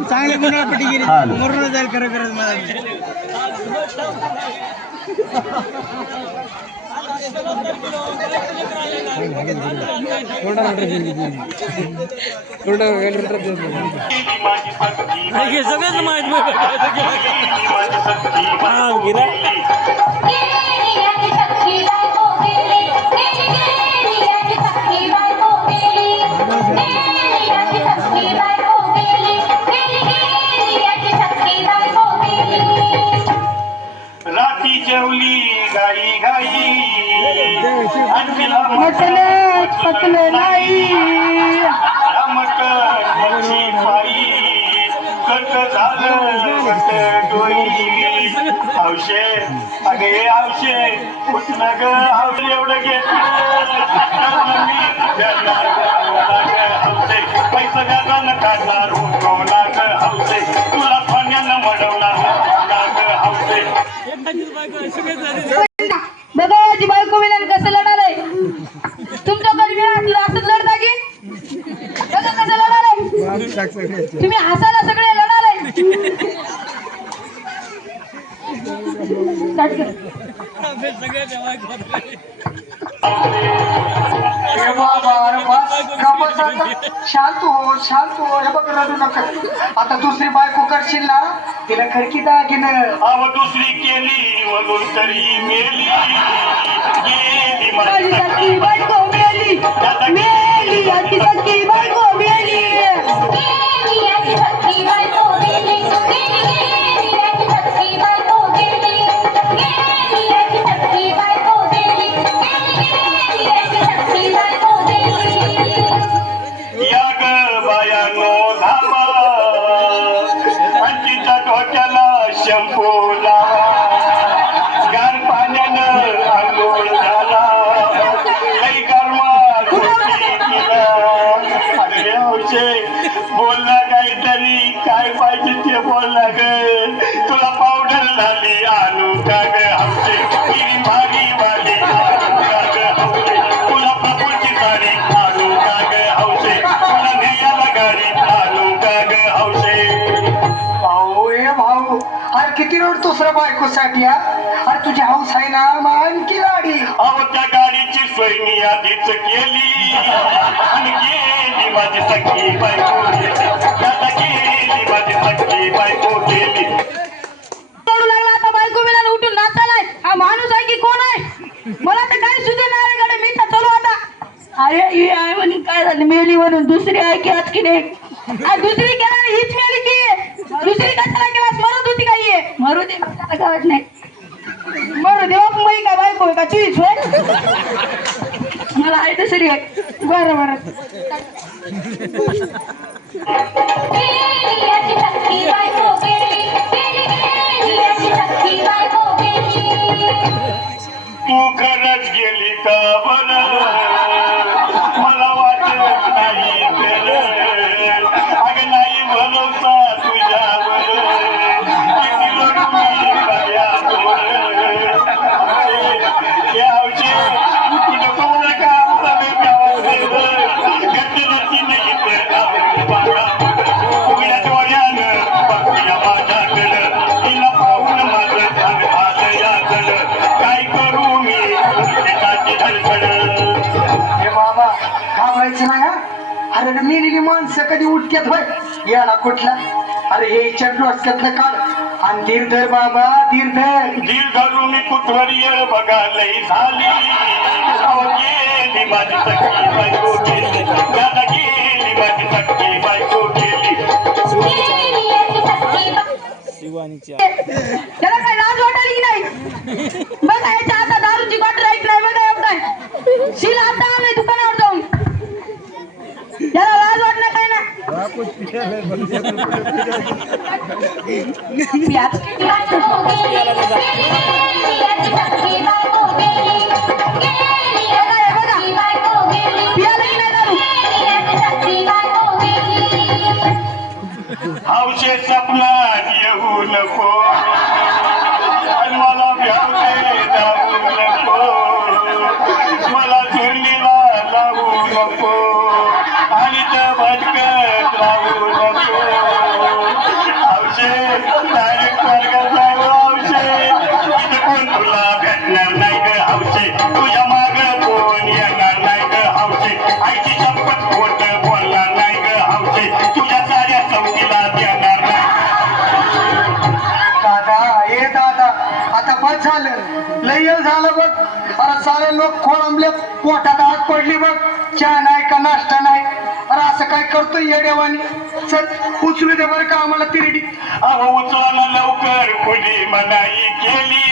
चांगल्या गुन्हापटी गेली मरून जाईल खरं खरंच मला. सगळ्याच माहीत तिला म्हटले नाही. मटण ह्याची पायी कट झालं कट डोई औषे अगे आवशे कुठनं ग औषध एवढं घेतलं पैसा व्याजानं काढणार शांत हो शांत हो. हे बघ रडू नका. आता दुसरी बायको करशील ना तिला खडकी दागिन. अव दुसरी केली म्हणून तरी मेली. गेली माझी माझी सख्खी बायको मेली. मेली सख्खी बायको मेली. ते बोलला ग तुला पावडर झाली आणू का ग ही भारी वाली तुला प्रभूची साडी आणू का ग हौशे तुला नेयाला गाडी आणू का ग भाऊ भाऊ अरे किती रोड दुसऱ्या बायकोसाठी हा? अरे तुझी हाऊस आहे ना मग आणखी गाडी. अहो त्या गाडीची सोय मी आधीच केली. आणि माझी सखी बायको. सखी बायको गेली. लागला आता बायको उठून नाचालाय. हा माणूस आहे की कोण आहे? मला तर काही रे गड्या, मी तर चलो आता. अरे ही आहे म्हणून काय झालं? मेली म्हणून दुसरी आहे की आज की नाही? आ, दुसरी केला हीच मेली की. दुसरी कशाला केलास मरत होती काही. मरू दे मला गावात नाही. मरू दे बाप मी काय बायको आहे का? होय मला आहे दुसरी आहे. बरं बरं. कधी उठक्यात होय? याला कुठला? अरे हे इच्छा डोसक्यातलं काढ आणि धीर धर बाबा धीर धर धरून मी कुठवर बघा लई झाली. अहो, गेली माझी सखी बायको गेली. गाता गेली माझी सखी बायको गेली. शिवानीच्या त्याला काय लाज वाटायला की नाही? बघा याच्या आता दारूची क्वार्टर ऐकलाय बघा एवढं काय शिला आता आलोय दुकानावर जाऊन त्याला लाज वाटणं काय ना पियाला की येऊ नको. मला झालं. लय झालं बघ. अरे सारे लोक खोळंबले पोटात आग पडली बघ. चहा नाही का नाश्ता नाही? अरे असं काय करतोय येड्यावानी चल उचलू दे बरं का आम्हाला तिरडी. अहो उचला लवकर खुली मनाई केली.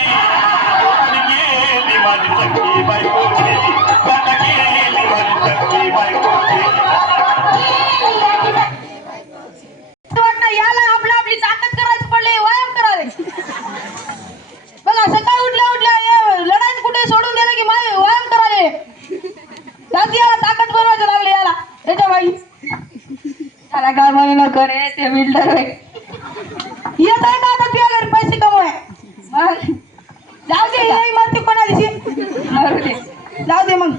आणि गेली माझी सखी बायको गेली आता गेली माझी सखी बायको गेली असं वाटतं याला आपल्या आपली ताकद करायची पडले व्यायाम करावे बघा सकाळी उठल्या उठल्या हे लढाईत कुठे सोडून दिलं की माय व्यायाम कराले जाती याला ताकद बनवायचं लागले याला त्याच्या बाई त्याला काय ते बिल्डर येत आहे का आता तुझ्या घरी पैसे कमवाय. मग जाऊ दे हे इमारती कोणाची मरू दे. जाऊ दे मग.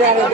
Moving,